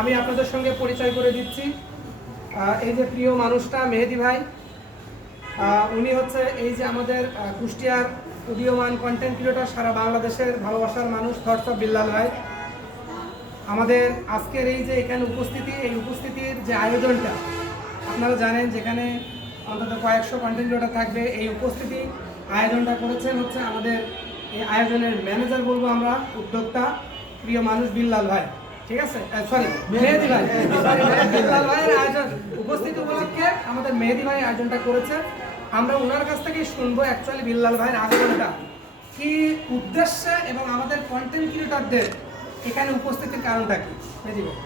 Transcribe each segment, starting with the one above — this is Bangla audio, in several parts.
আমি আপনাদের সঙ্গে পরিচয় করে দিচ্ছি। এই যে প্রিয় মানুষটা, মেহেদি ভাই উনি হচ্ছে এই যে আমাদের কুষ্টিয়ার উদীয়মান কন্টেন্ট ক্রিয়েটর সারা বাংলাদেশের ভালোবাসার মানুষ থটস অফ বিল্লাল ভাই। আমাদের আজকের এই যে এখানে উপস্থিতি, এই উপস্থিতির যে আয়োজনটা, আপনারা জানেন যেখানে অন্তত কয়েকশো কন্টেন্ট ক্রিয়েটর থাকবে, এই উপস্থিতি আয়োজনটা করেছেন হচ্ছে আমাদের এই আয়োজনের ম্যানেজার বলব আমরা, উদ্যোক্তা, প্রিয় মানুষ বিল্লাল ভাই। ঠিক আছে? সরি মেহেদি ভাই। বিল্লাল ভাইয়ের আয়োজন উপস্থিতি উপলক্ষে আমাদের মেহেদি ভাই আয়োজনটা করেছে। আমরা ওনার কাছ থেকেই শুনব অ্যাকচুয়ালি বিল্লাল ভাইয়ের আয়োজনটা কি উদ্দেশ্যে এবং আমাদের কন্টেন্ট ক্রিয়েটরদের এখানে উপস্থিতির কারণটা কি? মেহেদি ভাই।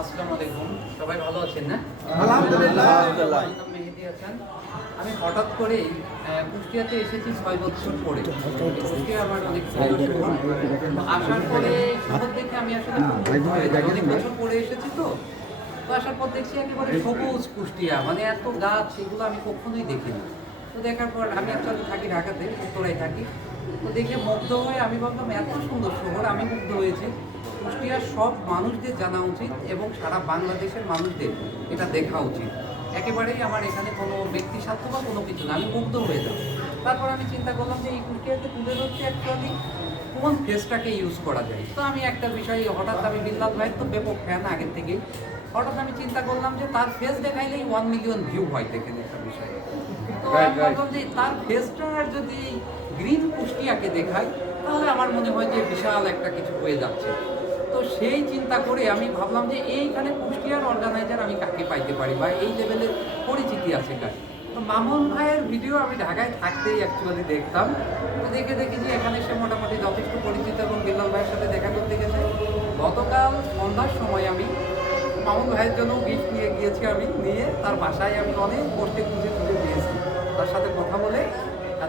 আসসালামু আলাইকুম। সবাই ভালো আছেন না? আলহামদুলিল্লাহ। মেহেদি হাসান আমি হঠাৎ করেই কুষ্টিয়াতে এসেছি ছয় বছর পরে। কুষ্টিয়া আমার অনেক আসার পরে আমি আসলে। অনেক বছর এসেছি তো। তো আসার পর দেখছি একেবারে সবুজ কুষ্টিয়া মানে এত গাছ সেগুলো আমি কখনোই দেখিনি। তো দেখার পর আমি অ্যাকচুয়ালি থাকি ঢাকাতে উত্তরায় থাকি। তো দেখে মুগ্ধ হয়ে আমি ভাবলাম এত সুন্দর শহর আমি মুগ্ধ হয়েছি। কুষ্টিয়ার সব মানুষদের জানা উচিত এবং সারা বাংলাদেশের মানুষদের এটা দেখা উচিত। একেবারেই আমার এখানে কোনো ব্যক্তি স্বার্থ বা কোনো কিছু না আমি মুগ্ধ হয়ে যাব। তারপর আমি চিন্তা করলাম যে এই কুষ্টিয়াকে তুলে ধরতে অ্যাকচুয়ালি কোন ফেসটাকে ইউজ করা যায়? তো আমি একটা বিষয় হঠাৎ আমি বিল্লাল ভাইয়ের তো ব্যাপক ফ্যান আগের থেকেই। হঠাৎ আমি চিন্তা করলাম যে তার ফেস দেখাইলেই ওয়ান মিলিয়ন ভিউ হয় দেখেন একটা বিষয়। তো আমি ভাবলাম যে তার ফেসটা যদি গ্রিন কুষ্টিয়াকে দেখায় তাহলে আমার মনে হয় যে বিশাল একটা কিছু হয়ে যাচ্ছে। তো সেই চিন্তা করে আমি ভাবলাম যে এইখানে কুষ্টিয়ার অর্গানাইজার আমি কাকে পাইতে পারি বা এই লেভেলের পরিচিতি আছে কার? তো মামুন ভাইয়ের ভিডিও আমি ঢাকায় থাকতেই অ্যাকচুয়ালি দেখতাম। তো দেখে দেখি যে এখানে সে মোটামুটি যথেষ্ট পরিচিত এবং বিল্লাল ভাইয়ের সাথে দেখা করতে গেছে গতকাল সন্ধ্যার সময় আমি মামুন ভাইয়ের জন্য গিফট নিয়ে গিয়েছি আমি নিয়ে তার বাসায় আমি অনেক কষ্টে খুঁজে খুঁজে পেয়েছি। তার সাথে কথা বলে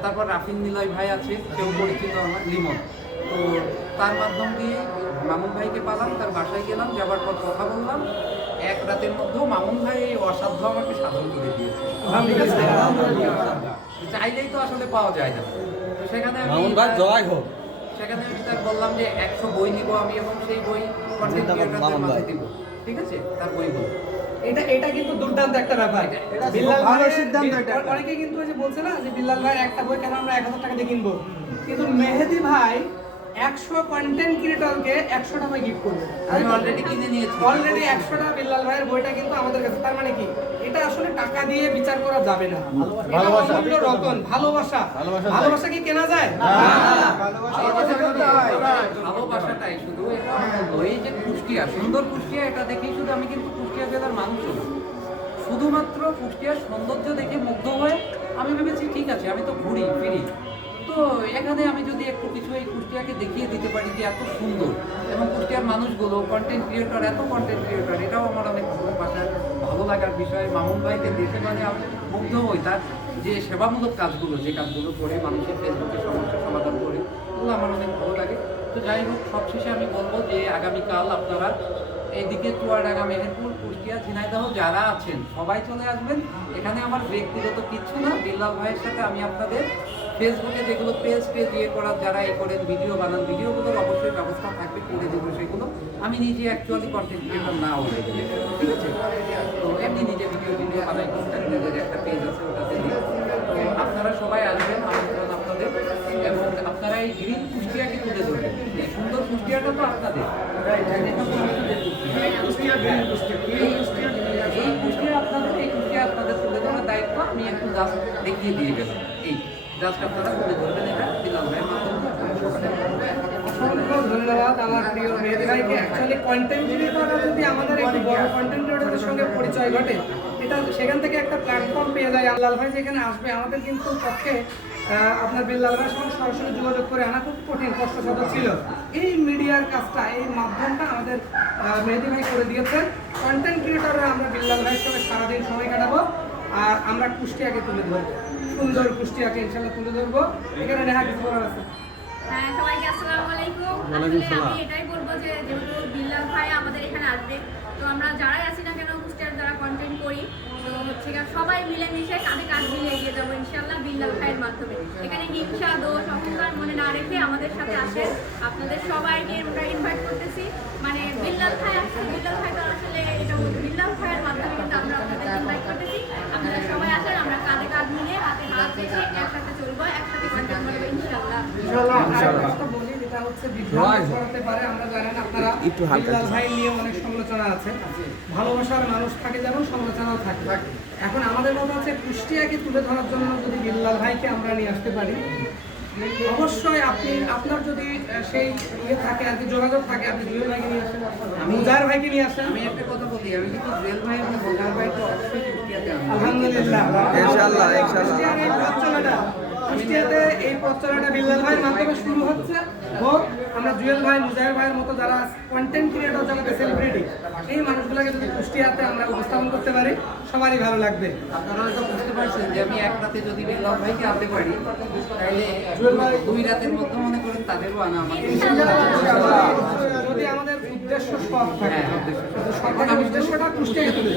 তারপর রাফিন নিলয় ভাই আছে কেউ পরিচিত আমার লিমন। তো তার মাধ্যম দিয়ে মামুন ভাইকে পালাম তার বাসায় গেলাম যাবার পর কথা বললাম। এক রাতের মধ্যেও মামুন ভাই এই অসাধ্য আমাকে সাধন করে দিয়েছে। চাইলেই তো আসলে পাওয়া যায় না। তো সেখানে আমি মামুন ভাই জয় হোক। সেখানে আমি তার বললাম যে একশো বই নিব আমি এবং সেই বই কন্টেন্ট ক্রিয়েটারদের মাঝে দিব। ঠিক আছে? তার বই বই এটা এটা কিন্তু দুর্দান্ত একটা ব্যাপার। এটা বিল্লাল ভালো ভাইয়ের- সিদ্ধান্ত এটা অনেকে কিন্তু যে বলছে না যে বিল্লাল ভাই একটা বই কেন আমরা এক হাজার টাকা দিয়ে কিনবো? কিন্তু মেহেদি ভাই একশো কন্টেন্ট ক্রিয়েটরকে একশো টাকা গিফট করবে। আমি অলরেডি কিনে নিয়েছি। অলরেডি একশো টাকা বিল্লাল ভাইয়ের বইটা কিন্তু আমাদের কাছে। তার মানে কি? এটা আসলে টাকা দিয়ে বিচার করা যাবে না। ভালোবাসা। রতন ভালোবাসা। ভালোবাসা কি কেনা যায়? ভালোবাসাটাই শুধু এটা। এই যে কুষ্টিয়া সুন্দর কুষ্টিয়া এটা দেখেই শুধু আমি কিন্তু কুষ্টিয়া জেলার মানুষ শুধুমাত্র কুষ্টিয়ার সৌন্দর্য দেখে মুগ্ধ হয়ে আমি ভেবেছি ঠিক আছে আমি তো ঘুরি ফিরি। তো এখানে আমি যদি একটু কিছু এই কুষ্টিয়াকে দেখিয়ে দিতে পারি যে এত সুন্দর এবং কুষ্টিয়ার মানুষগুলো কন্টেন্ট ক্রিয়েটর এত কন্টেন্ট ক্রিয়েটর এটাও আমার অনেক ভালোবাসার ভালো লাগার বিষয়। মামুন ভাইকে দেখে মানে আমি মুগ্ধ হই তার যে সেবামূলক কাজগুলো, যে কাজগুলো করে, মানুষের ফেসবুকে সমস্যার সমাধান করে, এগুলো আমার অনেক ভালো লাগে। তো যাই হোক, সবশেষে আমি বলব যে আগামীকাল আপনারা এইদিকে চুয়াডাঙ্গা, মেহেরপুর, কুষ্টিয়া, ঝিনাইদহ যারা আছেন, সবাই চলে আসবেন। এখানে আমার ব্যক্তিগত কিচ্ছু না, বিল্লাল ভাইয়ের সাথে আমি আপনাদের ফেসবুকে যেগুলো পেজ পেজ ইয়ে করার যারা এ করেন, ভিডিও বানান, ভিডিওগুলোর অবশ্যই ব্যবস্থা থাকবে করে দেবো সেগুলো। আমি নিজে অ্যাকচুয়ালি কন্টেন্ট ক্রিয়েটর না হয়ে গেলে, ঠিক আছে? তো এমনি নিজে ভিডিও ভিডিও বানাই কুষ্টারিদের একটা পেজ আছে, ওটাতে তো আপনারা সবাই আসবেন, আমন্ত্রণ আপনাদের, এবং আপনারা এই গ্রিন কুষ্টিয়াকে তুলে ধরবেন। এই সুন্দর কুষ্টিয়াটা তো আপনাদের। এই কুষ্টিয়া আপনাদের, এই কুষ্টিয়া আপনাদের তুলে ধরার দায়িত্ব আমি একটু দেখিয়ে দিয়ে গেলাম। এই। ধন্যবাদ আমার প্রিয় মেহেদি ভাইকে অ্যাকচুয়ালি কন্টেন্ট আমাদের কন্টেন্ট ক্রিয়েটরদের সঙ্গে পরিচয় ঘটে এটা সেখান থেকে একটা প্ল্যাটফর্ম পেয়ে যায় আল্লাহ ভাই যেখানে আসবে আমাদের কিন্তু পক্ষে আপনার বিল্লাল ভাইয়ের সঙ্গে সরাসরি যোগাযোগ করে আনা খুব কঠিন কষ্টসাধ্য ছিল এই মিডিয়ার কাজটা এই মাধ্যমটা আমাদের মেহেদি ভাই করে দিয়েছেন। কন্টেন্ট ক্রিয়েটররা আমরা বিল্লাল ভাইয়ের সঙ্গে সারাদিন সময় কাটাবো। আর আমরা কুষ্টিয়াকে তুলে ধরবো। সুন্দর কুষ্টিয়াকে ইনশাল্লাহ তুলে ধরবো। এখানে নেহা কিছু বলার আছে? হ্যাঁ সবাইকে আসসালামু আলাইকুম। আসলে আমি সালাম। এটাই বলব যে যেহেতু বিল্লাল ভাই আমাদের এখানে আসবে তো আমরা যারাই আছি না কেন কুষ্টিয়ার যারা কন্টেন্ট করি তো হচ্ছে গিয়ে সবাই মিলেমিশে কাঁধে কাঁধ মিলে এগিয়ে যাব ইনশাল্লাহ বিল্লাল ভাইয়ের মাধ্যমে। এখানে হিংসা দোষ অহংকার মনে না রেখে আমাদের সাথে আসেন। আপনাদের সবাইকে আমরা ইনভাইট করতেছি। মানে বিল্লাল ভাই আসছে বিল্লাল ভাই তো আর আরেকটা বলি, যেটা হচ্ছে বিভ্রান্ত করাতে পারে, আমরা জানেন আপনারা বিল্লাল ভাই নিয়ে অনেক সমালোচনা আছে। ভালোবাসার মানুষ থাকে যেমন সমালোচনাও থাকে। এখন আমাদের কথা হচ্ছে কুষ্টিয়াকে তুলে ধরার জন্য যদি বিল্লাল ভাইকে আমরা নিয়ে আসতে পারি অবশ্যই আপনি আপনার যদি সেই ইয়ে থাকে আর কি যোগাযোগ থাকে আপনি জুয়েল ভাইকে নিয়ে আসেন। মুজার ভাইকে নিয়ে আসেন। আমি একটা কথা বলি আমি কিন্তু জুয়েল ভাই এবং বোঝার ভাই তো অবশ্যই কুষ্টিয়াতে আলহামদুলিল্লাহ। ইনশাআল্লাহ, ইনশাআল্লাহ। কুষ্টিয়াতে এই পথ চলাটা বিল্লাল ভাইয়ের মাধ্যমে শুরু হচ্ছে। হোক আমরা জুয়েল ভাই মুজাহির ভাইয়ের মতো যারা কন্টেন্ট ক্রিয়েটর জগতে সেলিব্রিটি এই মানুষগুলোকে যদি কুষ্টিয়াতে আমরা উপস্থাপন করতে পারি সবারই ভালো লাগবে। আপনারা হয়তো বুঝতে পারছেন যে আমি এক রাতে যদি বিল্লাল ভাইকে আনতে পারি তাহলে জুয়েল ভাই- দুই রাতের মধ্যে মনে করেন তাদেরও আনা আমাকে যদি আমাদের উদ্দেশ্য সৎ থাকে হ্যাঁ। সৎ থাকে, উদ্দেশ্যটা কুষ্টিয়াকে তুলে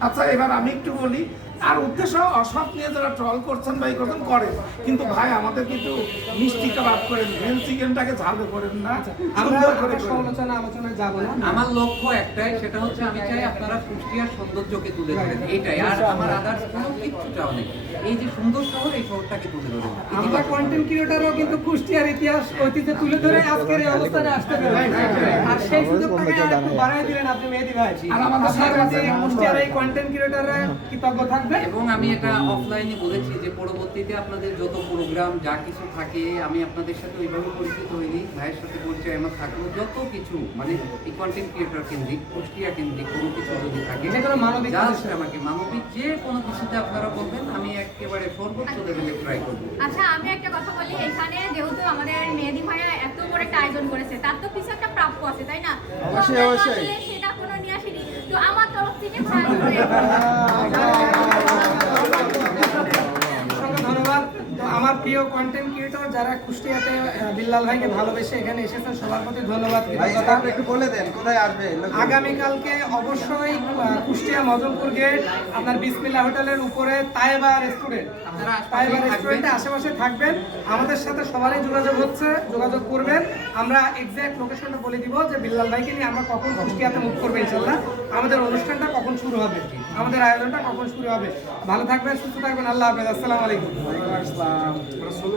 আচ্ছা এবার আমি একটু বলি আর উদ্দেশ্য অসৎ নিয়ে যারা ট্রল করছেন বা এই করছেন করেন। কিন্তু ভাই আমাদের কিন্তু মিষ্টি কাবাব করেন। গ্রিল চিকেনটাকে ঝালু করেন না। আমরা করে সমালোচনা আলোচনায় যাব না। আমার লক্ষ্য একটাই সেটা হচ্ছে আমি চাই আপনারা কুষ্টিয়ার সৌন্দর্যকে তুলে ধরেন। এইটাই। আর আমার আদার্স কোনো কিচ্ছু চাও নেই। এই যে সুন্দর শহর এই শহরটাকে তুলে ধরেন। আমরা কন্টেন্ট ক্রিয়েটরও কিন্তু কুষ্টিয়ার ইতিহাস ঐতিহ্য তুলে ধরে আজকের এই অবস্থানে আসতে পেরেছি। আর সেই সুযোগটাকে আর একটু বাড়াই দিলেন আপনি মেহেদি ভাই। আর আমাদের কাছে কুষ্টিয়ার এই কন্টেন্ট ক্রিয়েটররা কৃতজ্ঞ থাকবে এবং আমি এটা অফলাইনে বলেছি যে পরবর্তীতে আপনাদের যত প্রোগ্রাম যা কিছু থাকে আমি আপনাদের সাথে ওইভাবে পরিচিত হইনি। ভাইয়ের সাথে পরিচয় আমার থাকল। যত কিছু মানে কন্টেন্ট ক্রিয়েটর কেন্দ্রিক কুষ্টিয়া কেন্দ্রিক কোনো কিছু যদি থাকে মানবিক আমাকে মানবিক যে কোনো কিছুতে আপনারা বলবেন আমি একেবারে সর্বোচ্চ লেভেলে ট্রাই করব। আচ্ছা আমি একটা কথা বলি এখানে যেহেতু আমাদের মেহেদি ভাইয়া এত বড় একটা আয়োজন করেছে তার তো কিছু একটা প্রাপ্য আছে তাই না? অবশ্যই, অবশ্যই। সেটা কোনো নিয়ে আসিনি তো আমার তরফ থেকে আমার প্রিয় কন্টেন্ট ক্রিয়েটর যারা কুষ্টিয়াতে বিল্লাল ভাইকে ভালোবেসে এখানে এসেছেন সবার প্রতি ধন্যবাদ একটু বলে দেন কোথায় আসবে? আগামীকালকে অবশ্যই কুষ্টিয়া মজমপুর গেট আপনার বিসমিল্লা হোটেলের উপরে তাইবা রেস্টুরেন্ট আপনারা তাইবা। রেস্টুরেন্টে আশেপাশে থাকবেন। আমাদের সাথে সবারই যোগাযোগ হচ্ছে যোগাযোগ করবেন। আমরা এক্সাক্ট লোকেশনটা বলে দিব যে বিল্লাল ভাইকে নিয়ে আমরা কখন কুষ্টিয়াতে মুখ করব ইনশাল্লাহ। আমাদের অনুষ্ঠানটা কখন শুরু হবে? আমাদের আয়োজনটা কখন শুরু হবে। ভালো থাকবেন সুস্থ থাকবেন আল্লাহ হাফেজ আসসালামু আলাইকুম।